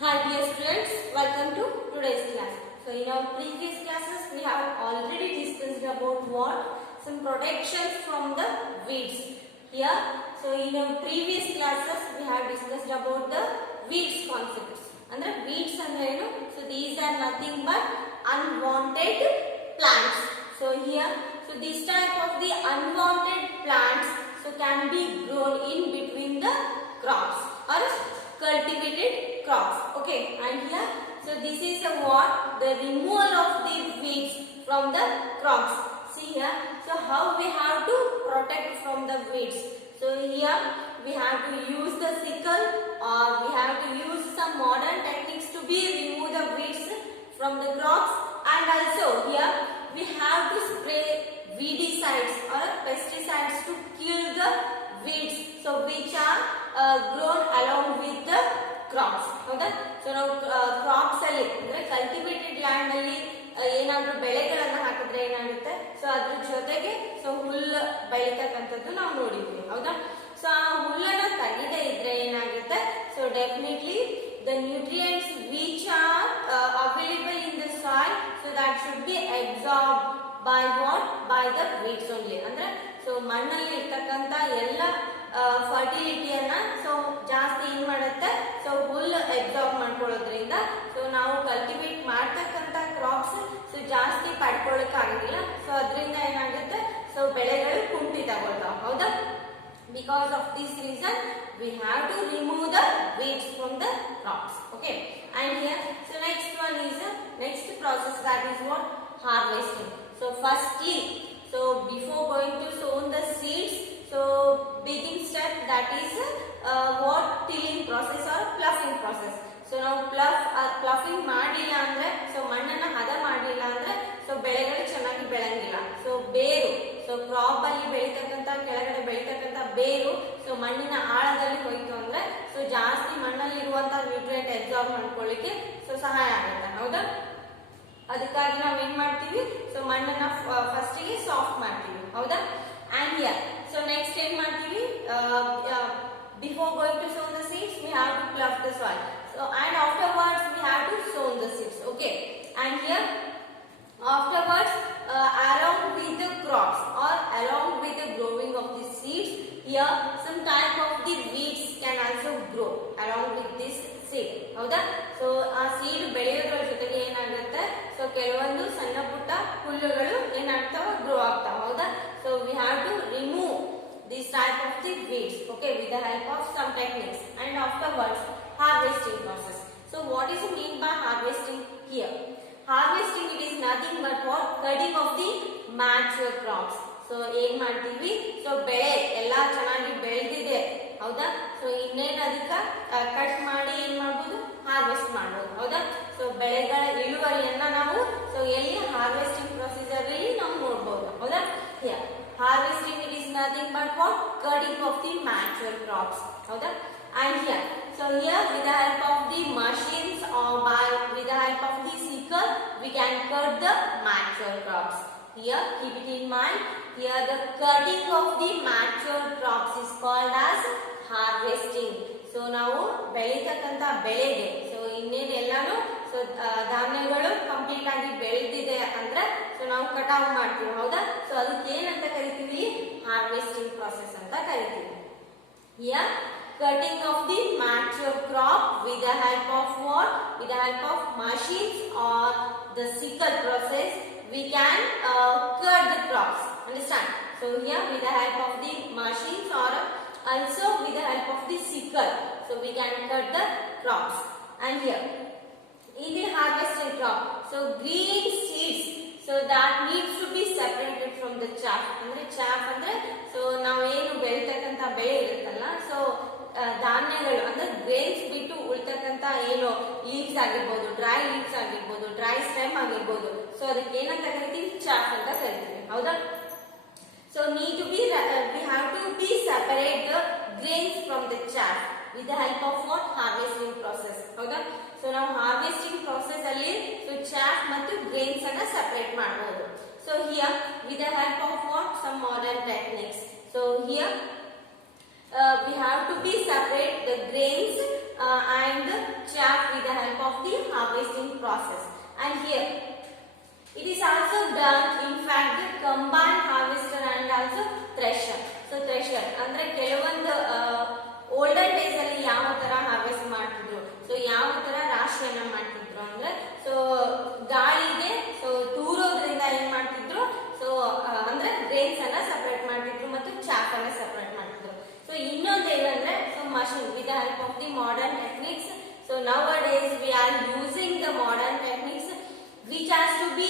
Hi dear students, welcome to today's class. So in our previous classes we have already discussed about what? Some protections from the weeds. Here, so in our previous classes we have discussed about the weeds concepts. And the weeds andre enu? So these are nothing but unwanted plants. So here, so this type of the unwanted plants so can be grown in between the crops or cultivated crops. Okay, and here, so this is a what? The removal of the weeds from the crops. See here, so how we have to protect from the weeds. So here we have to use the sickle or we have to use some modern techniques to be remove the weeds from the crops, and also here we have to spray weedicides or pesticides to kill the weeds so which are grown along with the crops. ಹೌದಾ? ಸೊ ನಾವು ಕ್ರಾಪ್ಸ್ ಅಲ್ಲಿ ಅಂದ್ರೆ cultivated land ಅಲ್ಲಿ ಏನಾದ್ರೂ ಬೆಳೆಗಳನ್ನ ಹಾಕಿದ್ರೆ ಏನಾಗುತ್ತೆ, ಸೊ ಅದ್ರ ಜೊತೆಗೆ ಸೊ ಹುಲ್ಲು ಬೆಳೀತಕ್ಕಂಥದ್ದು ನಾವು ನೋಡಿದ್ವಿ. ಹೌದಾ? ಸೊ ಆ ಹುಲ್ಲನ್ನ ತೆಗೆದೇ ಇದ್ರೆ ಏನಾಗುತ್ತೆ, so definitely the nutrients which are available in the soil, so that should be absorbed by what? By the weeds only. ಅಂದ್ರೆ ಸೊ ಮಣ್ಣಲ್ಲಿ ಇರ್ತಕ್ಕಂಥ ಎಲ್ಲ ಫರ್ಟಿಲಿಟಿಯನ್ನ ಸೊ ಜಾಸ್ತಿ ಏನ್ ಮಾಡುತ್ತೆ, ಸೊ ಹುಲ್ಲು ಅಬ್ಸಾರ್ಬ್ ಮಾಡ್ಕೊಳ್ಳೋದ್ರಿಂದ ಸೊ ನಾವು ಕಲ್ಟಿವೇಟ್ ಮಾಡ್ತಕ್ಕಂಥ ಕ್ರಾಪ್ಸ್ ಸೊ ಜಾಸ್ತಿ ಪಡ್ಕೊಳ್ಳಕ್ ಆಗೋದಿಲ್ಲ. ಸೊ ಅದರಿಂದ ಏನಾಗುತ್ತೆ, ಸೊ ಬೆಳೆಗಳು ಕುಂಠಿತಗೊಳ್ತಾವ. ಹೌದಾ? Because of this reason we have to remove the weeds from the crops. Okay, and here, so next one is next process, that is what? Harvesting. So firstly, so before going to sow the seeds, so begin step, that is what? Tilling process or ploughing process. So now ploughing ಮಾಡಿಲ್ಲ ಅಂದ್ರೆ ಸೊ ಮಣ್ಣನ್ನ ಹದ ಮಾಡಿಲ್ಲ ಅಂದ್ರೆ ಸೊ ಬೆಳೆಗಳು ಚೆನ್ನಾಗಿ ಬೆಳಂಗಿಲ್ಲ. ಸೊ ಬೇರು, ಸೊ ಕ್ರಾಪ್ ಅಲ್ಲಿ ಬೆಳೀತಕ್ಕಂತ ಕೆಳಗಡೆ ಬೆಳೀತಕ್ಕಂತ ಬೇರು ಸೊ ಮಣ್ಣಿನ ಆಳದಲ್ಲಿ ಹೋಯ್ತು ಅಂದ್ರೆ ಸೊ ಜಾಸ್ತಿ ಮಣ್ಣಲ್ಲಿ ಇರುವಂತಹ ನ್ಯೂಟ್ರಿಯೆಂಟ್ ಅಬ್ಸಾರ್ಬ್ ಮಾಡ್ಕೊಳ್ಳಿಕ್ಕೆ ಸೊ ಸಹಾಯ ಆಗುತ್ತೆ. ಹೌದಾ? ಅದಕ್ಕಾಗಿ ನಾವ್ ಏನ್ ಮಾಡ್ತೀವಿ, ಸೊ ಮಣ್ಣನ್ನ ಫಸ್ಟ್ ಗೆ ಸಾಫ್ಟ್ ಮಾಡ್ತೀವಿ. ಹೌದಾ? ಅಂಡ್ ಹಿಯರ್, ಸೊ ನೆಕ್ಸ್ಟ್ ಏನ್ ಮಾಡ್ತೀವಿ, before going to sow the seeds we have to plough the soil, so and afterwards we have to sow the seeds. Okay, and here afterwards along with the crops or along with the growing of the seeds, here some type of the weeds can also grow along with this seed. ಹೌದಾ? ಸೊ ಆ ಸೀಡ್ ಬೆಳೆಯೋದ್ರ ಜೊತೆಗೆ ಏನಾಗುತ್ತೆ, ಸೊ ಕೆಲವೊಂದು ಸಣ್ಣ ಪುಟ್ಟ ಹುಲ್ಲುಗಳು ಏನಾಗ್ತಾವ, ಗ್ರೋ ಆಗ್ತಾವ. ಹೌದಾ? So we have to remove this type of the weeds, okay, with the help of some techniques. And afterwards harvesting process. So what is mean by harvesting here? Harvesting, it is nothing but what? Cutting of the mature crops. So ಏನ್ ಮಾಡ್ತೀವಿ, ಸೊ ಬೆಳೆ ಎಲ್ಲಾ ಚೆನ್ನಾಗಿ ಬೆಳೆದಿದೆ. ಹೌದಾ? ಸೊ ಇನ್ನೇನು ಅದಕ್ಕ ಕಟ್ ಮಾಡಿ ಏನ್ ಮಾಡ್ಬೋದು, ಹಾರ್ವೆಸ್ಟ್ ಮಾಡ್ಬೋದು. ಹೌದಾ? ಸೊ ಬೆಳೆಗಳ ಇಳುವರಿಯನ್ನ ನಾವು ಸೊ ಎಲ್ಲಿ ಹಾರ್ವೆಸ್ಟಿಂಗ್ ಪ್ರೊಸೀಜರ್ ಅಲ್ಲಿ ನಾವು ನೋಡ್ಬೋದು. ಹೌದಾ? Harvesting, it is nothing but what? Cutting of the mature crops. Howda? And here, so here with the help of the machines or with the help of the sickle we can cut the mature crops. Here keep it in mind, here the cutting of the mature crops is called as harvesting. So ನಾವು ಬೆಳೀತಕ್ಕಂತ ಬೆಳೆಗೆ ಸೊ ಇನ್ನೇನೆಲ್ಲಾನು ಸೊ ಧಾನ್ಯಗಳು ಕಂಪ್ಲೀಟ್ ಆಗಿ ಬೆಳೆದಿದೆ ಅಂದ್ರೆ ಸೊ ನಾವು ಕಟಾವು ಮಾಡ್ತೀವಿ. ಹೌದಾ? ಸೊ ಅದಕ್ಕೆ ಏನಂತ ಕರಿತೀವಿ, ಹಾರ್ವೆಸ್ಟಿಂಗ್ ಪ್ರಾಸೆಸ್ ಅಂತ ಕರಿತೀವಿ. Here cutting of the mature crop with the help of what? With the help of machines or the sickle process we can cut the crops. Understand? So here with the help of the machines or also with the help of the sickle, so we can cut the crops. And here in the harvested crop, so green seeds, so that needs to be separated from the chaff. ಅಂದ್ರೆ chaff ಅಂದ್ರೆ ಸೊ ನಾವು ಏನು ಬೆಳೀತಕ್ಕಂತ ಬೆಳೆ ಇರುತ್ತಲ್ಲ, ಸೊ ಧಾನ್ಯಗಳು ಅಂದ್ರೆ ಗ್ರೇನ್ಸ್ ಬಿಟ್ಟು ಉಳ್ತಕ್ಕಂತ ಏನು ಲೀವ್ಸ್ ಆಗಿರ್ಬೋದು, ಡ್ರೈ ಲೀವ್ಸ್ ಆಗಿರ್ಬೋದು, ಡ್ರೈ ಸ್ಟೆಮ್ ಆಗಿರ್ಬೋದು, ಸೊ ಅದಕ್ಕೆ ಏನಂತ ಕರಿತೀವಿ, chaff ಅಂತ ಕರಿತೀವಿ. ಹೌದಾ? So need to be we have to be separate the grains from the chaff with the help of what? Harvesting process. ಹೌದಾ? ಸೊ ನಾವು ಹಾರ್ವೆಸ್ಟಿಂಗ್ ಪ್ರಾಸೆಸ್ ಅಲ್ಲಿ ಸೊ chaff ಮತ್ತು grains ಅನ್ನ ಸೆಪರೇಟ್ ಮಾಡಬಹುದು. So here with the help of what? Some modern techniques. So here we have to be separate the grains and the chaff with the moisture ಅಂದ್ರೆ ಕೆಲವೊಂದು olden days ಅಲ್ಲಿ ಯಾವ ತರ ಹಾರ್ವೆಸ್ಟ್ ಮಾಡ್ತಿದ್ರು, ಸೊ ಯಾವ ತರ ರಾಶಿಯನ್ನ ಮಾಡ್ತಿದ್ರು ಅಂದ್ರೆ ಸೊ ಗಾಳಿಗೆ ಸೊ ತೂರೋದ್ರಿಂದ ಏನ್ ಮಾಡ್ತಿದ್ರು, ಸೊ ಅಂದ್ರೆ ಗ್ರೇನ್ಸ್ ಅನ್ನ ಸಪರೇಟ್ ಮಾಡ್ತಿದ್ರು ಮತ್ತು ಚಾಪ್ ಅನ್ನ ಸಪರೇಟ್ ಮಾಡ್ತಿದ್ರು. ಸೊ ಇನ್ನೊಂದು ಏನಂದ್ರೆ so machine with the help of the modern techniques. So now a days we are using the modern techniques which has to be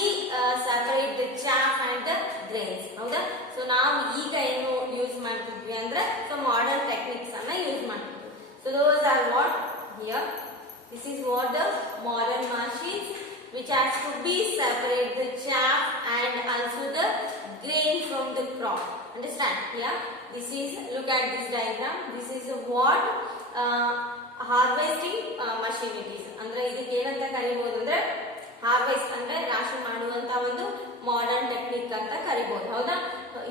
separate the chaff and the grains. ಹೌದಾ? ಸೊ ನಾವು ಈಗ ಏನು ಯೂಸ್ ಮಾಡ್ತಿದ್ವಿ ಅಂದ್ರೆ ಸೊ ಮಾಡರ್ನ್ ಟೆಕ್ನಿಕ್ಸ್ ಅನ್ನ ಯೂಸ್ ಮಾಡ್ತಿದ್ವಿ. So those are what here. This is what the modern machines which has to be separate the chaff and also the grain from the crop. Understand? Yeah. This is, look at this diagram. This is what harvesting machine it is. ಅಂದ್ರೆ ಇದಕ್ಕೆ ಏನಂತ ಕರೀಬಹುದು ಅಂದ್ರೆ ಹಾರ್ವೆಸ್ಟ್ ಅಂದ್ರೆ ರಾಶಿ ಮಾಡುವಂತ ಒಂದು modern technique ಅಂತ ಕರಿಬಹುದು. ಹೌದಾ?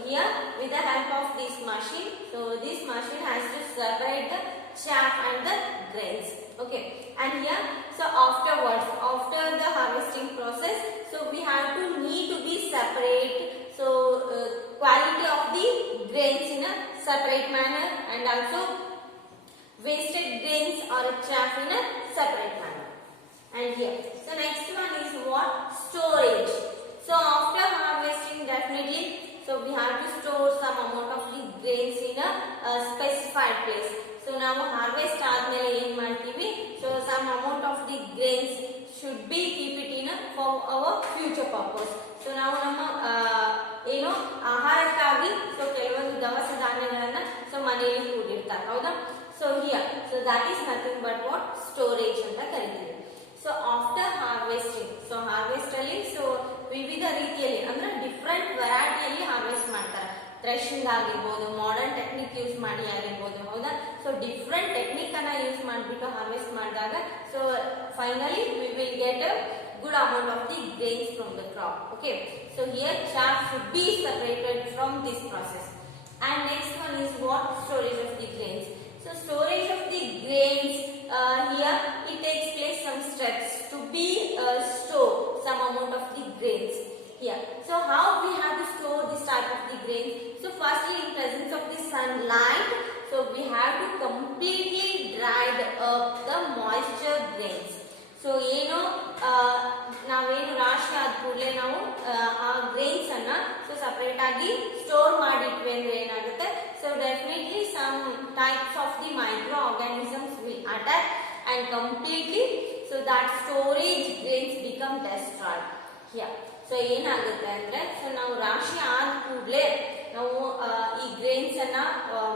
Here with the help of this machine, so this machine has to separate the chaff and the grains. Okay, and here so afterwards, after the harvesting process, so we have to need to be separate, so quality of the grains in a separate manner and also wasted grains or chaff in a separate manner. And here, so next one is what? Storage. So after harvesting, definitely, so we have to store some amount of the grains in a specified place. So now harvest ಆದ್ಮೇಲೆ ಏನ್ ಮಾಡ್ತೀವಿ, so some amount of the grains should be keep it in for our future purpose. So ನಾವು ನಮ್ಮ ಏನು ಆಹಾರಕ್ಕಾಗಿ ಸೊ ಕೆಲವೊಂದು ದವಸ ಧಾನ್ಯಗಳನ್ನ ಸೊ ಮನೆಯಲ್ಲಿ ಕೂಡಿರ್ತಾರೆ. ಹೌದಾ? So here, so that is nothing but what? Storage ಅಂತ ಕರೀತೀವಿ. So after harvesting, so harvest ಅಲ್ಲಿ ಸೊ ವಿವಿಧ ರೀತಿಯಲ್ಲಿ ಅಂದ್ರೆ ಡಿಫ್ರೆಂಟ್ ವೆರೈಟಿಯಲ್ಲಿ ಹಾರ್ವೆಸ್ಟ್ ಮಾಡ್ತಾರೆ. ಥ್ರೆಶಿಂಗ್ ಆಗಿರ್ಬೋದು, ಮಾಡರ್ನ್ ಟೆಕ್ನಿಕ್ ಯೂಸ್ ಮಾಡಿ ಆಗಿರ್ಬೋದು. ಹೌದಾ? ಸೊ ಡಿಫ್ರೆಂಟ್ ಟೆಕ್ನಿಕ್ ಅನ್ನ ಯೂಸ್ ಮಾಡಿಬಿಟ್ಟು ಹಾರ್ವೆಸ್ಟ್ ಮಾಡಿದಾಗ so finally we will get a good amount of the grains from the crop. Okay, so here chaff should be separated from this process. And next one is what? Storage of the grains. So storage of the grains, here it takes place some steps to be store some amount of the grains here. So how we have to store this type of the grains? So firstly, in presence of the sunlight, so we have to completely dried up the moisture grains. So ಏನು ನಾವೇನು ರಾಶಿ ಆದ ಕೂಡಲೇ ನಾವು ಆ grains ಅನ್ನ so separate ಆಗಿ store ಮಾಡಿಟ್ವಿ ಅಂದ್ರೆ ಏನಾಗುತ್ತೆ, so definitely some types of the microorganisms will attack and completely so that storage grains become destroyed here. So ಏನಾಗುತ್ತೆ ಅಂದ್ರೆ ಸೊ ನಾವು ರಾಶಿ ಆದ ಕೂಡಲೇ ನಾವು ಈ ಗ್ರೇನ್ಸ್ ಅನ್ನ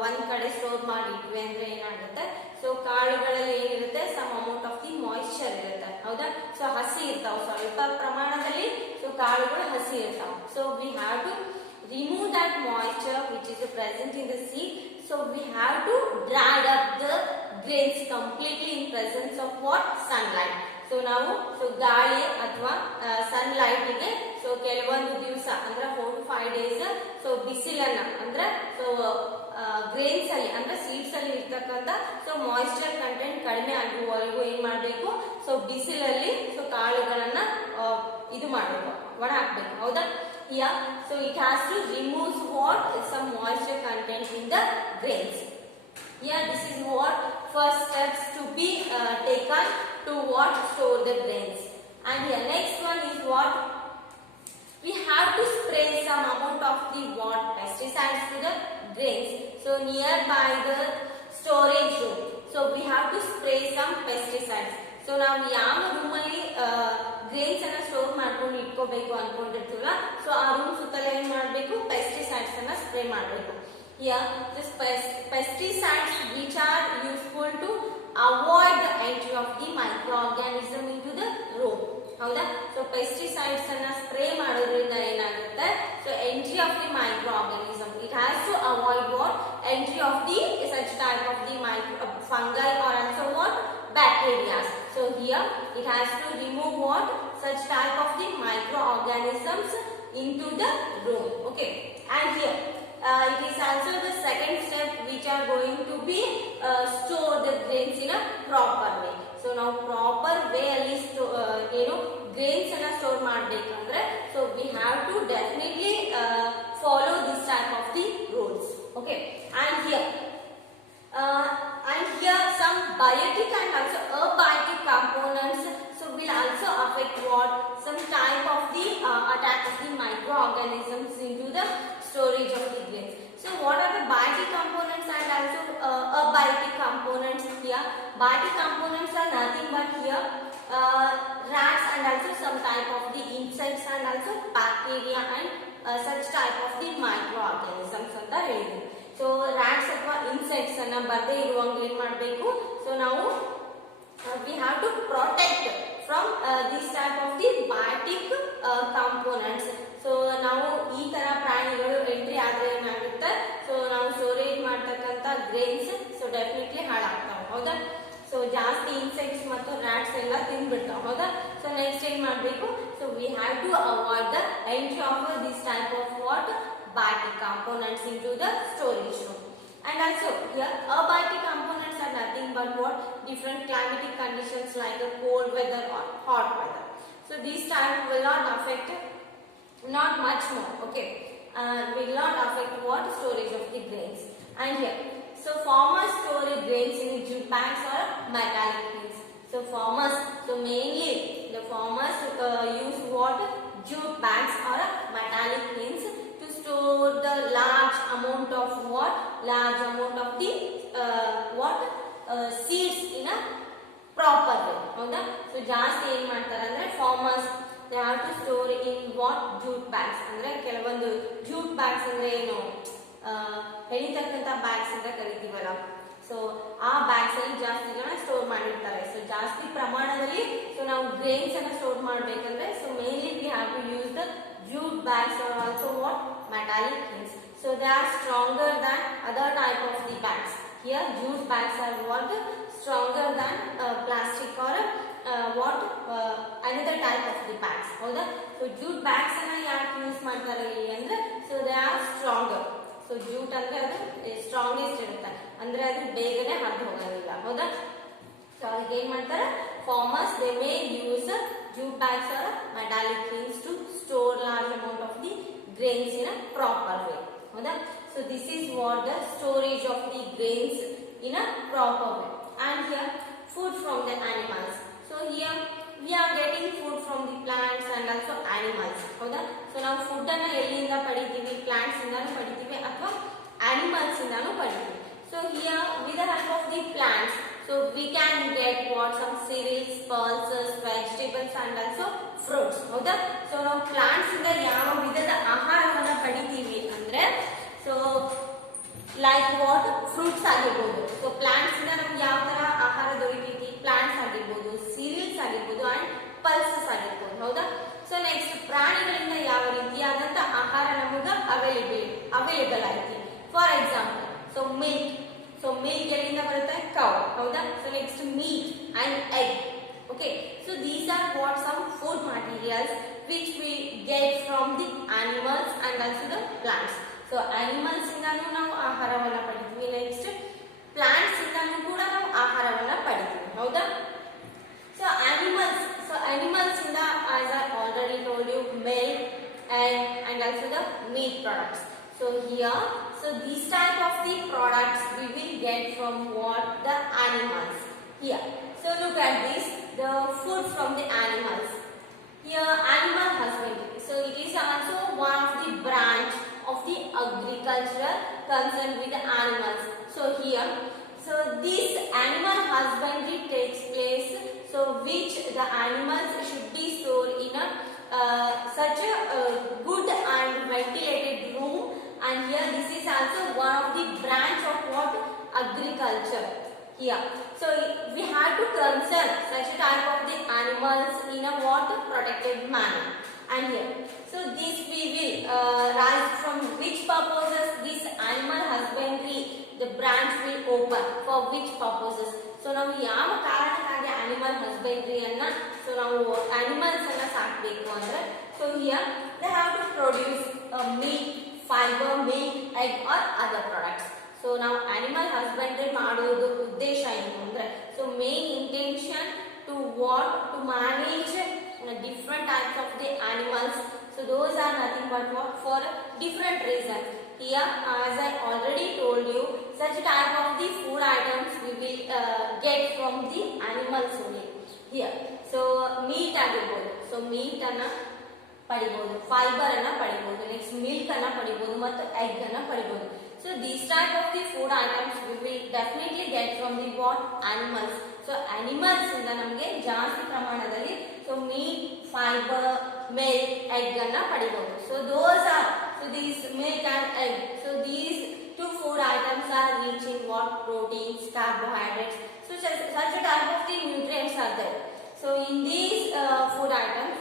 ಒಂದ್ ಕಡೆ ಸ್ಟೋರ್ ಮಾಡಿಟ್ವಿ ಅಂದ್ರೆ ಏನಾಗುತ್ತೆ, ಸೊ ಕಾಳುಗಳಲ್ಲಿ ಏನಿರುತ್ತೆ some amount of the moisture ಇರುತ್ತೆ. ಹೌದಾ? ಸೊ ಹಸಿ ಇರ್ತಾವ, ಸ್ವಲ್ಪ ಪ್ರಮಾಣದಲ್ಲಿ ಸೊ ಕಾಳುಗಳು ಹಸಿ ಇರ್ತಾವ. So we have to remove that moisture which is present in the seed. So we have to dried up the grains completely in presence of what? Sunlight. So ನಾವು ಸೊ ಗಾಳಿ ಅಥವಾ ಸನ್ಲೈಟ್ ಗೆ ಸೊ ಕೆಲವೊಂದು ದಿವಸ ಅಂದ್ರೆ 4 to 5 days ಸೊ ಬಿಸಿಲನ್ನ ಅಂದ್ರೆ so grains ಅಲ್ಲಿ ಅಂದ್ರೆ ಸೀಡ್ಸ್ ಅಲ್ಲಿ ಇರ್ತಕ್ಕಂಥ ಸೊ ಮಾಯಿಶ್ಚರ್ ಕಂಟೆಂಟ್ ಕಡಿಮೆ ಆಗುವವರೆಗೂ ಏನ್ ಮಾಡ್ಬೇಕು, ಸೊ ಬಿಸಿಲಲ್ಲಿ ಸೊ ಕಾಳುಗಳನ್ನ ಇದು ಮಾಡಬೇಕು, ಒಣ ಹಾಕ್ಬೇಕು. ಹೌದಾ? Here so it has to remove what? Some moisture content in the grains. Here this is what first steps to be taken to what? Store the grains. And here next one is what? We have to spray some amount of the what? Pesticides to the grains. So nearby the storage room, so we have to spray some pesticides. So ನಾವು ಯಾವ ರೂಮ್ ಅಲ್ಲಿ ಗ್ರೇನ್ಸ್ ಅನ್ನ ಸ್ಟೋರ್ ಮಾಡ್ಕೊಂಡು ಇಟ್ಕೋಬೇಕು ಅನ್ಕೊಂಡಿರ್ತೀವಲ್ಲ, ಸೊ ಆ ರೂಮ್ ಸುತ್ತಲ ಏನ್ ಮಾಡ್ಬೇಕು? ಪೆಸ್ಟಿಸೈಡ್ಸ್ ಅನ್ನ ಸ್ಪ್ರೇ ಮಾಡಬೇಕು. Here, this pesticides which are useful to avoid the entry of the microorganism into the room. ಹೌದಾ? ಸೊ ಪೆಸ್ಟಿಸೈಡ್ಸ್ ಅನ್ನ ಸ್ಪ್ರೇ ಮಾಡೋದ್ರಿಂದ ಏನಾಗುತ್ತೆ, so entry of the microorganism. It has to avoid what? Entry of the such type of the fungi or also what? Bacteria. So here it has to remove what? Such type of the microorganisms into the room. Okay, and here it is also the second step which are going to be store the grains in a proper way. So now proper way ಅಲ್ಲಿ grains ಅನ್ನ ಸ್ಟೋರ್ ಮಾಡಬೇಕಂದ್ರೆ so we have to definitely follow this type of the rules. Okay, and components here. Biotic components are nothing but here rats and also some type of the insects and also bacteria and such type of the microorganisms ಅಂತ ಹೇಳಿದ್ರು. So rats ಅಥವಾ insects ಅನ್ನ ಬರದೇ ಇರುವಂಗೆ ಏನು ಮಾಡಬೇಕು? ಸೊ ನಾವು we have to protect from this type of the biotic components. So ನಾವು ಈ ತರ ಪ್ರಾಣಿಗಳು ಎಂಟ್ರಿ ಆದ್ರೆ ಏನಾಗುತ್ತೆ? ಸೊ ನಾವು ಸ್ಟೋರೇಜ್ ಮಾಡ್ತಕ್ಕಂತ ಗ್ರೇನ್ಸ್ ಸೊ ಡೆಫಿನೆಟ್ಲಿ ಹಾಳಾಗ್ತಾವೆ, ಹೌದಾ? ಸೊ ಜಾಸ್ತಿ ಇನ್ಸೆಕ್ಟ್ಸ್ ಮತ್ತು ರಾಟ್ಸ್ ಎಲ್ಲ ತಿಂದ್ಬಿಡ್ತಾವೆ, ಹೌದಾ? ಸೊ ನೆಕ್ಸ್ಟ್ ಏನ್ ಮಾಡಬೇಕು? So we have to avoid the entry of this type of what biotic components into the storage room. And also here abiotic components are nothing but what different climatic conditions like a cold weather or hot weather. So these type will not affect, not much more, okay, will not affect what storage of the grains. And here so farmers store grains in jute bags or metallic bins. So farmers, so mainly the farmers use what jute bags or metallic bins to store the large amount of what large amount of the seeds in a proper way, ಹೌದಾ? ಸೊ ಜಾಸ್ತಿ ಏನ್ ಮಾಡ್ತಾರೆ ಅಂದ್ರೆ farmers they have to store in what jute bags. ಅಂದ್ರೆ ಕೆಲವೊಂದು jute bags ಅಂದ್ರೆ ಏನು ಎಳಿತಕ್ಕಂತ ಬ್ಯಾಗ್ಸ್ ಅಂತ ಕರಿತೀವಲ್ಲ, ಸೊ ಆ ಬ್ಯಾಗ್ಸ್ ಅಲ್ಲಿ ಜಾಸ್ತಿ ಜನ ಸ್ಟೋರ್ ಮಾಡಿರ್ತಾರೆ. ಸೊ ಜಾಸ್ತಿ ಪ್ರಮಾಣದಲ್ಲಿ ಸೊ ನಾವು ಗ್ರೇನ್ಸ್ ಅನ್ನ ಸ್ಟೋರ್ ಮಾಡ್ಬೇಕಂದ್ರೆ so mainly we have to use the jute bags or also what metallic bins. So they are stronger than other type of the bags. Here jute bags are what stronger than plastic or another type of the bags, ಹೌದಾ? So jute bags ಅನ್ನ ಯಾಕೆ ಯೂಸ್ ಮಾಡ್ತಾರೆ ಇಲ್ಲಿ ಅಂದ್ರೆ so they are stronger. So jute ಅಂದ್ರೆ ಅದು ಸ್ಟ್ರಾಂಗೆಸ್ಟ್ ಇರುತ್ತೆ, ಅಂದ್ರೆ ಅದು ಬೇಗನೆ ಹರಿದು ಹೋಗೋದಿಲ್ಲ, ಹೌದಾ? ಸೊ ಅದಕ್ಕೆ ಏನ್ ಮಾಡ್ತಾರೆ farmers, they may use jute bags or metallic bins to store large amount of the grains in a proper way, ಹೌದಾ? So this is what the storage of the grains in a proper way. And here food from the animals. So here we are getting food from the plants and also animals, ಹೌದಾ? ಸೊ ನಾವು ಫುಡ್ ಅನ್ನ ಎಲ್ಲಿಂದ ಪಡಿತೀವಿ? ಪ್ಲಾಂಟ್ಸ್ ಇಂದಾನು ಪಡಿತೀವಿ ಅಥವಾ animals ಇಂದಾನು ಪಡಿತೀವಿ. So here with the help of the plants, so we can get what some cereals, pulses, vegetables and also fruits, ಹೌದಾ? ಸೊ ನಾವು ಪ್ಲಾಂಟ್ಸ್ ಇಂದ ಯಾವ ವಿಧದ ಆಹಾರವನ್ನ ಪಡಿತೀವಿ ಅಂದ್ರೆ ಸೊ ಲೈಕ್ ವಾಟ್ ಫ್ರೂಟ್ಸ್ ಆಗಿರ್ಬೋದು. ಸೊ ಪ್ಲಾಂಟ್ಸ್ ಇಂದ ನಮ್ಗೆ ಯಾವ ತರ ಆಹಾರ ದೊರೀತೈತಿ? ಪ್ಲಾಂಟ್ಸ್ ಆಗಿರ್ಬೋದು, ಸೀರಿಯಲ್ಸ್ ಆಗಿರ್ಬೋದು ಅಂಡ್ ಪಲ್ಸಸ್ ಆಗಿರ್ಬೋದು, ಹೌದಾ? ಸೊ ನೆಕ್ಸ್ಟ್ ಪ್ರಾಣಿಗಳಿಂದ ಯಾವ ರೀತಿಯಾದಂತ ಆಹಾರ ನಮಗ ಅವೈಲೇಬಲ್ ಐತಿ. For example so milk. So milk ಎಲ್ಲಿಂದ ಬರುತ್ತೆ? ಕೌ, ಹೌದಾ? So next meet and egg. Okay, so these are what some food materials which we get from the animals and also the plants. So animals ಇಂದಾನು ನಾವು ಆಹಾರವನ್ನ ಪಡಿತೀವಿ, next plants ಇಂದಾನು ಕೂಡ ನಾವು ಆಹಾರವನ್ನ ಪಡಿತೀವಿ, ಹೌದಾ? So animals ಇಂದ as I already told you milk and also the meat products. So here so these type of the products we will get from what the animals. Here so look at this, the food from the animals. Here animal husbandry, so it is also one of the branch of the agriculture concerned with the animals. So here so this animal husbandry takes place, so which the animals should be stored in a such a good and ventilated room. And here this is also one of the branch of what agriculture here. So we have to conserve such a type of the animals in a what protected manner. And here so this we will rise from which purposes this animal husbandry the branch will open, for which purposes. So ನಾವು ಯಾವ ಕಾರಣಕ್ಕಾಗಿ animal husbandry ಅನ್ನ so ನಾವು animals ಅನ್ನ ಸಾಕಬೇಕು ಅಂದ್ರೆ so here they have to produce meat, fiber, milk, egg or other products. So ನಾವು animal husbandry ಮಾಡೋದು ಉದ್ದೇಶ ಏನು ಅಂದ್ರೆ so main intention to what to manage different types of the animals. So those are nothing but what for different reason. Here as I already told you such type of the food items we will get from the animals only. Here so meat ಆಗಿರ್ಬೋದು, so meat ಅನ್ನ ಪಡಿಬಹುದು, ಫೈಬರ್ ಅನ್ನ ಪಡಿಬಹುದು, next milk ಅನ್ನ ಪಡಿಬಹುದು ಮತ್ತು ಎಗ್ ಅನ್ನ ಪಡಿಬಹುದು. So these type of the food items we will definitely get from the what animals. So animals ಇಂದ ನಮಗೆ ಜಾಸ್ತಿ ಪ್ರಮಾಣದಲ್ಲಿ so meat, fiber, milk, egg ಅನ್ನ ಪಡಿಬಹುದು. So those are these milk and egg. So these two food items are rich in what proteins, carbohydrates. So such a type of the nutrients are there. So in these food items,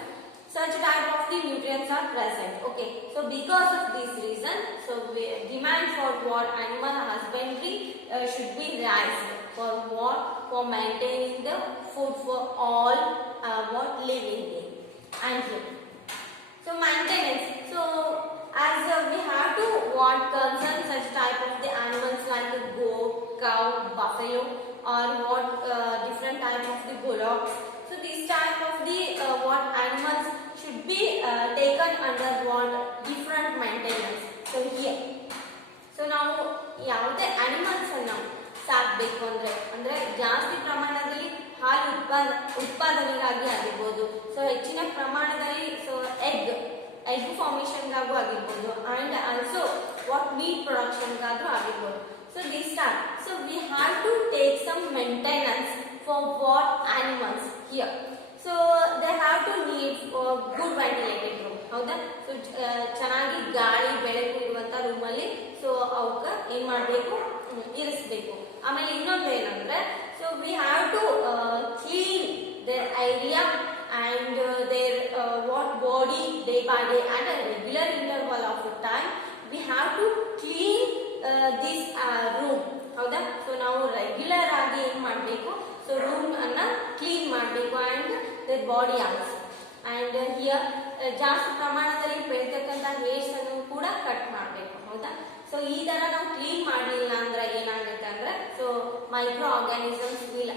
such type of the nutrients are present. Okay. So because of this reason, so demand for what animal husbandry should be raised for what for maintaining the food for all what living thing and live. So maintenance. So as we have to what concern such type of the animals like the goat, cow, buffalo, or what different type of the bullocks. So this type of the what animals should be taken under what different maintenance. So here, so ನಾವು ಯಾವುದೇ animals ಅನ್ನು ಸಾಕಬೇಕು ಅಂದ್ರೆ ಜಾಸ್ತಿ ಪ್ರಮಾಣದಲ್ಲಿ ಹಾಲು ಉತ್ಪಾದನೆಗಾಗಿ ಆಗಿರ್ಬೋದು, ಸೊ ಹೆಚ್ಚಿನ ಪ್ರಮಾಣದಲ್ಲಿ ಸೊ ಎಗ್ ಫಾರ್ಮೇಷನ್ ಗಾಗೂ ಆಗಿರ್ಬೋದು, and also what meat production ಗಾದ್ರೂ ಆಗಿರ್ಬೋದು. So this time so we have to take some maintenance for what animals here. So they have to need good ventilated room. ಹೌದಾ? ಸೊ ಚೆನ್ನಾಗಿ ಗಾಳಿ ಬೆಳಕು ಇರುವಂತ ರೂಮಲ್ಲಿ ಸೊ ಅವಕ್ಕೆ ಏನ್ ಮಾಡಬೇಕು, ಇರಿಸಬೇಕು. ಆಮೇಲೆ ಇನ್ನೊಂದು ಏನಂದ್ರೆ so we have to clean their area and their what body day by day at a regular interval of time we have to clean this room. ಹೌದಾ? ಸೊ ನಾವು ರೆಗ್ಯುಲರ್ ಆಗಿ ಏನ್ ಮಾಡಬೇಕು, ಸೊ ರೂಮ್ ಅನ್ನ ಕ್ಲೀನ್ ಮಾಡಬೇಕು and their body also. And here ಜಾಸ್ತಿ ಪ್ರಮಾಣದಲ್ಲಿ ಬೆಳೀತಕ್ಕಂಥ ಹೇರ್ಸ್ ಅನ್ನು ಕೂಡ ಕಟ್ ಮಾಡಬೇಕು. ಹೌದಾ? ಸೊ ಈ ತರ ನಾವು ಕ್ಲೀನ್ ಮಾಡಲಿಲ್ಲ ಅಂದ್ರೆ ಏನಾಗುತ್ತೆ ಅಂದ್ರೆ so micro organisms will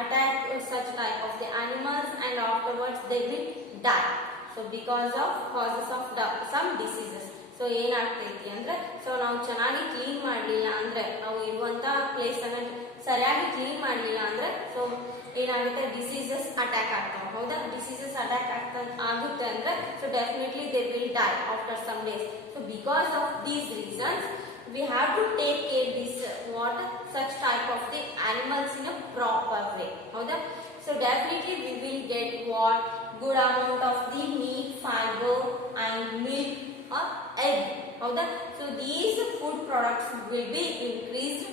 attack such type of the animals and afterwards they will die. So because of causes of some diseases. So ಏನಾಗ್ತೈತಿ ಅಂದ್ರೆ ಸೊ ನಾವು ಚೆನ್ನಾಗಿ ಕ್ಲೀನ್ ಮಾಡಲಿಲ್ಲ ಅಂದ್ರೆ ನಾವು ಇರುವಂತ ಪ್ಲೇಸ್ ಅನ್ನ ಸರಿಯಾಗಿ ಕ್ಲೀನ್ ಮಾಡಲಿಲ್ಲ ಅಂದ್ರೆ ಸೊ ಏನಾಗುತ್ತೆ, ಡಿಸೀಸಸ್ ಅಟ್ಯಾಕ್ ಆಗ್ತಾವೆ. ಹೌದಾ? ಡಿಸೀಸಸ್ ಅಟ್ಯಾಕ್ ಆಗುತ್ತೆ ಅಂದ್ರೆ so definitely they will die after some days. So because of these reasons we have to take care this what such type of the animals in a proper way. Howda? So definitely we will get what good amount of the meat, fiber and milk or egg. Howda? So these food products will be increased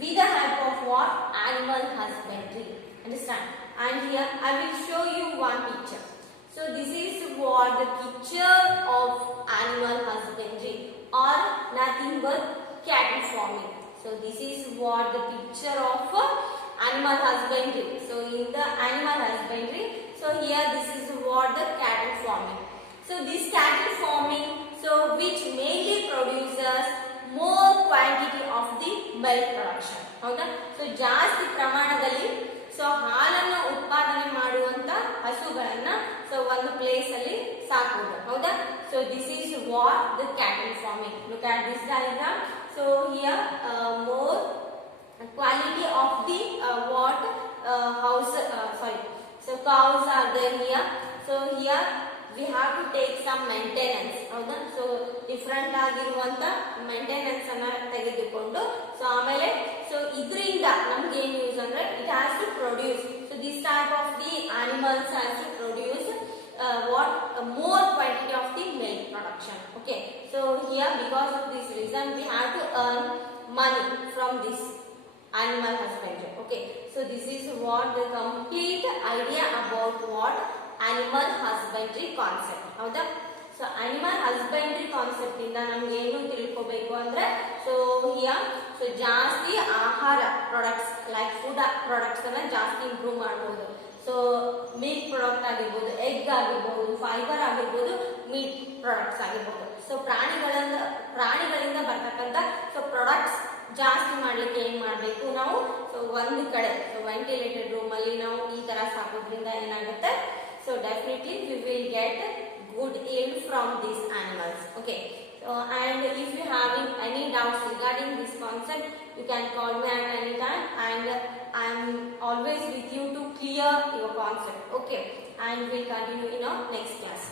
with the help of what animal husbandry. Understand? And here I will show you one picture. So this is what the picture of animal husbandry or nothing but cattle farming. So this is what the picture of animal husbandry. So in the animal husbandry, so here this is what the cattle farming. So this cattle farming, so which mainly produces more quantity of the milk production. ಹೌದಾ? ಸೊ ಜಾಸ್ತಿ ಪ್ರಮಾಣದಲ್ಲಿ ಸೊ ಹಾಲನ್ನು ಉತ್ಪಾದನೆ ಮಾಡುವಂತ ಹಸುಗಳನ್ನ ಸೊ ಒಂದು ಪ್ಲೇಸ್ ಅಲ್ಲಿ ಸಾಕಬಹುದು. ಹೌದಾ? So this is what the cattle farming. Look at this diagram. So here more quality of the what house sorry. So cows are there here. So here we have to take some maintenance. ಹೌದಾ? So different ಆಗಿರುವಂತ ಮೇಂಟೆನೆನ್ಸ್ ಅನ್ನ ತೆಗೆದುಕೊಂಡು ಸೊ ಆಮೇಲೆ ಸೊ ಇದರಿಂದ ನಮ್ಗೆ ಏನ್ use ಅಂದ್ರೆ it has to produce. So this type of the animals has to produce what more quantity of the milk production. Okay, so here because of this reason we have to earn money from this animal husbandry. Okay, so this is what the complete idea about what animal husbandry concept. ಹೌದಾ? So animal husbandry concept ಇಂದ ನಮ್ಗೆ ಏನು ತಿಳ್ಕೋಬೇಕು ಅಂದ್ರೆ so here so ಜಾಸ್ತಿ ಆಹಾರ products like food products ಅನ್ನ ಜಾಸ್ತಿ ಇಂಪ್ರೂವ್ ಮಾಡಬಹುದು. ಸೊ ಮಿಲ್ಕ್ ಪ್ರಾಡಕ್ಟ್ ಆಗಿರ್ಬೋದು, ಎಗ್ ಆಗಿರ್ಬೋದು, ಫೈಬರ್ ಆಗಿರ್ಬೋದು, ಮೀಟ್ ಪ್ರಾಡಕ್ಟ್ಸ್ ಆಗಿರ್ಬೋದು. ಸೊ ಪ್ರಾಣಿಗಳಿಂದ ಬರ್ತಕ್ಕಂಥ ಸೊ ಪ್ರಾಡಕ್ಟ್ಸ್ ಜಾಸ್ತಿ ಮಾಡ್ಲಿಕ್ಕೆ ಏನ್ ಮಾಡ್ಬೇಕು ನಾವು, ಸೊ ಒಂದು ಕಡೆ ಸೊ ವೆಂಟಿಲೇಟೆಡ್ ರೂಮ್ ಅಲ್ಲಿ ನಾವು ಈ ತರ ಸಾಕೋದ್ರಿಂದ ಏನಾಗುತ್ತೆ, so definitely we will get good yield from these animals. Okay, so and if you having any doubts regarding this concept, you can call me at any time and I am always with you to clear your concept. Okay, and we'll continue in our next class.